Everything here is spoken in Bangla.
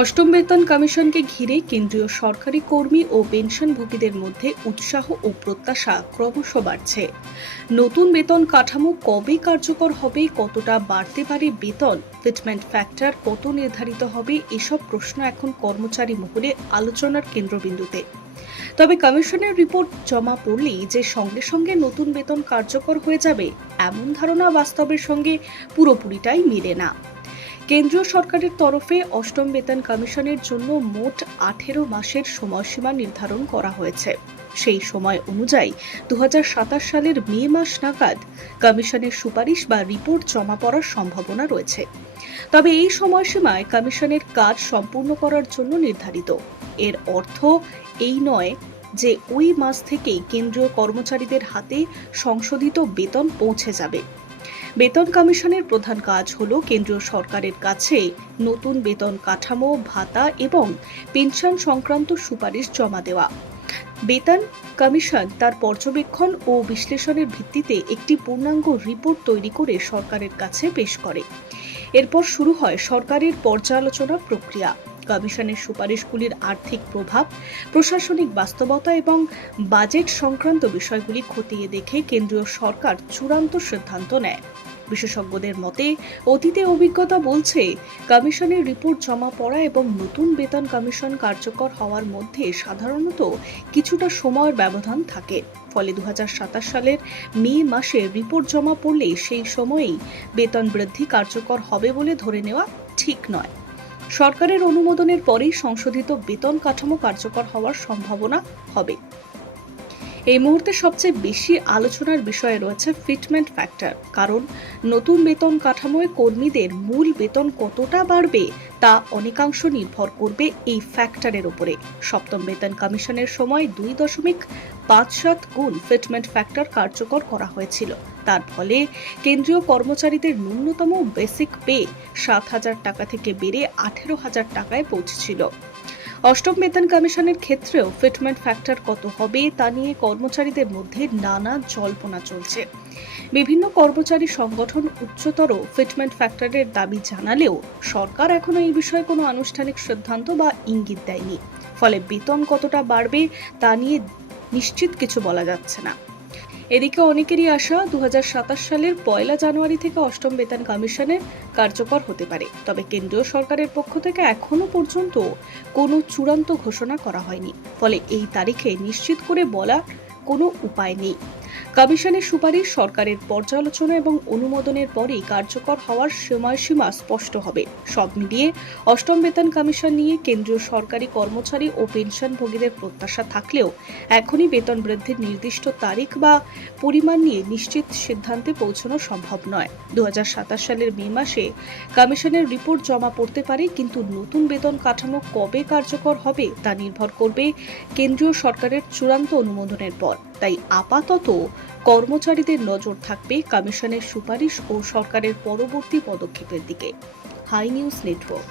অষ্টম বেতন কমিশনকে ঘিরে কেন্দ্রীয় সরকারি কর্মী ও পেনশনভোগীদের মধ্যে উৎসাহ ও প্রত্যাশা ক্রমশ বাড়ছে। নতুন বেতন কাঠামো কবে কার্যকর হবে, কতটা বাড়তে পারে বেতন, ফিটমেন্ট ফ্যাক্টর কত নির্ধারিত হবে, এসব প্রশ্ন এখন কর্মচারী মহলে আলোচনার কেন্দ্রবিন্দুতে। তবে কমিশনের রিপোর্ট জমা পড়লেই যে সঙ্গে সঙ্গে নতুন বেতন কার্যকর হয়ে যাবে, এমন ধারণা বাস্তবের সঙ্গে পুরোপুরিটাই মিলে না। কেন্দ্রীয় সরকারের তরফে অষ্টম বেতন কমিশনের জন্য মোট 18 মাসের সময়সীমা নির্ধারণ করা হয়েছে। সেই সময় অনুযায়ী 2027 সালের মে মাস নাগাদ কমিশনের সুপারিশ বা রিপোর্ট জমা পড়ার সম্ভাবনা রয়েছে। তবে এই সময়সীমায় কমিশনের কাজ সম্পূর্ণ করার জন্য নির্ধারিত। এর অর্থ এই নয় যে ওই মাস থেকেই কেন্দ্রীয় কর্মচারীদের হাতে সংশোধিত বেতন পৌঁছে যাবে। বেতন কমিশনের প্রধান কাজ হল কেন্দ্রীয় সরকারের কাছে নতুন বেতন কাঠামো, ভাতা এবং পেনশন সংক্রান্ত সুপারিশ জমা দেওয়া। বেতন কমিশন তার পর্যবেক্ষণ ও বিশ্লেষণের ভিত্তিতে একটি পূর্ণাঙ্গ রিপোর্ট তৈরি করে সরকারের কাছে পেশ করে। এরপর শুরু হয় সরকারের পর্যালোচনা প্রক্রিয়া। কমিশনের সুপারিশগুলির আর্থিক প্রভাব, প্রশাসনিক বাস্তবতা এবং বাজেট সংক্রান্ত বিষয়গুলি খতিয়ে দেখে কেন্দ্রীয় সরকার চূড়ান্ত সিদ্ধান্ত নেয়। বিশেষজ্ঞদের মতে, অতীতে অভিজ্ঞতা বলছে কমিশনের রিপোর্ট জমা পড়া এবং নতুন বেতন কমিশন কার্যকর হওয়ার মধ্যে সাধারণত কিছুটা সময়ের ব্যবধান থাকে। ফলে 2027 সালের মে মাসে রিপোর্ট জমা পড়লে সেই সময়েই বেতন বৃদ্ধি কার্যকর হবে বলে ধরে নেওয়া ঠিক নয়। সরকারের অনুমোদনের পরেই সংশোধিত বেতন কাঠামো কার্যকর হওয়ার সম্ভাবনা হবে। এই মুহূর্তে সবচেয়ে বেশি আলোচনার বিষয়ে রয়েছে ফিটমেন্ট ফ্যাক্টর, কারণ নতুন বেতন কাঠামোয় কর্মীদের মূল বেতন কতটা বাড়বে তা অনেকাংশ নির্ভর করবে এই ফ্যাক্টরের উপরে। সপ্তম বেতন কমিশনের সময় 2.57 গুণ ফিটমেন্ট ফ্যাক্টর কার্যকর করা হয়েছিল। তার ফলে কেন্দ্রীয় কর্মচারীদের ন্যূনতম বেসিক পে 7,000 টাকা থেকে বেড়ে 18,000 টাকায় পৌঁছেছিল। অষ্টম বেতন কমিশনের ক্ষেত্রেও ফিটমেন্ট ফ্যাক্টর কত হবে তা নিয়ে কর্মচারীদের মধ্যে নানা জল্পনা চলছে। বিভিন্ন কর্মচারী সংগঠন উচ্চতর ফিটমেন্ট ফ্যাক্টরের দাবি জানালেও সরকার এখনো এই বিষয়ে কোনো আনুষ্ঠানিক সিদ্ধান্ত বা ইঙ্গিত দেয়নি। ফলে বেতন কতটা বাড়বে তা নিয়ে নিশ্চিত কিছু বলা যাচ্ছে না। এদিকে অনেকেরই আশা 2027 সালের 1 জানুয়ারি থেকে অষ্টম বেতন কমিশনের কার্যকর হতে পারে। তবে কেন্দ্রীয় সরকারের পক্ষ থেকে এখনো পর্যন্ত কোনো চূড়ান্ত ঘোষণা করা হয়নি। ফলে এই তারিখে নিশ্চিত করে বলা কোনো উপায় নেই। কমিশনের সুপারিশ সরকারের পর্যালোচনা এবং অনুমোদনের পরেই কার্যকর হওয়ার সময়সীমা স্পষ্ট হবে। সব মিলিয়ে অষ্টম বেতন কমিশন নিয়ে কেন্দ্রীয় সরকারি কর্মচারী ও পেনশনভোগীদের প্রত্যাশা থাকলেও এখনই বেতন বৃদ্ধির নির্দিষ্ট তারিখ বা পরিমাণ নিয়ে নিশ্চিত সিদ্ধান্তে পৌঁছানো সম্ভব নয়। 2027 সালের মে মাসে কমিশনের রিপোর্ট জমা পড়তে পারে, কিন্তু নতুন বেতন কাঠামো কবে কার্যকর হবে তা নির্ভর করবে কেন্দ্রীয় সরকারের চূড়ান্ত অনুমোদনের পর। তাই আপাতত কর্মচারীদের নজর থাকবে কমিশনের সুপারিশ ও সরকারের পরবর্তী পদক্ষেপের দিকে। Hi news network.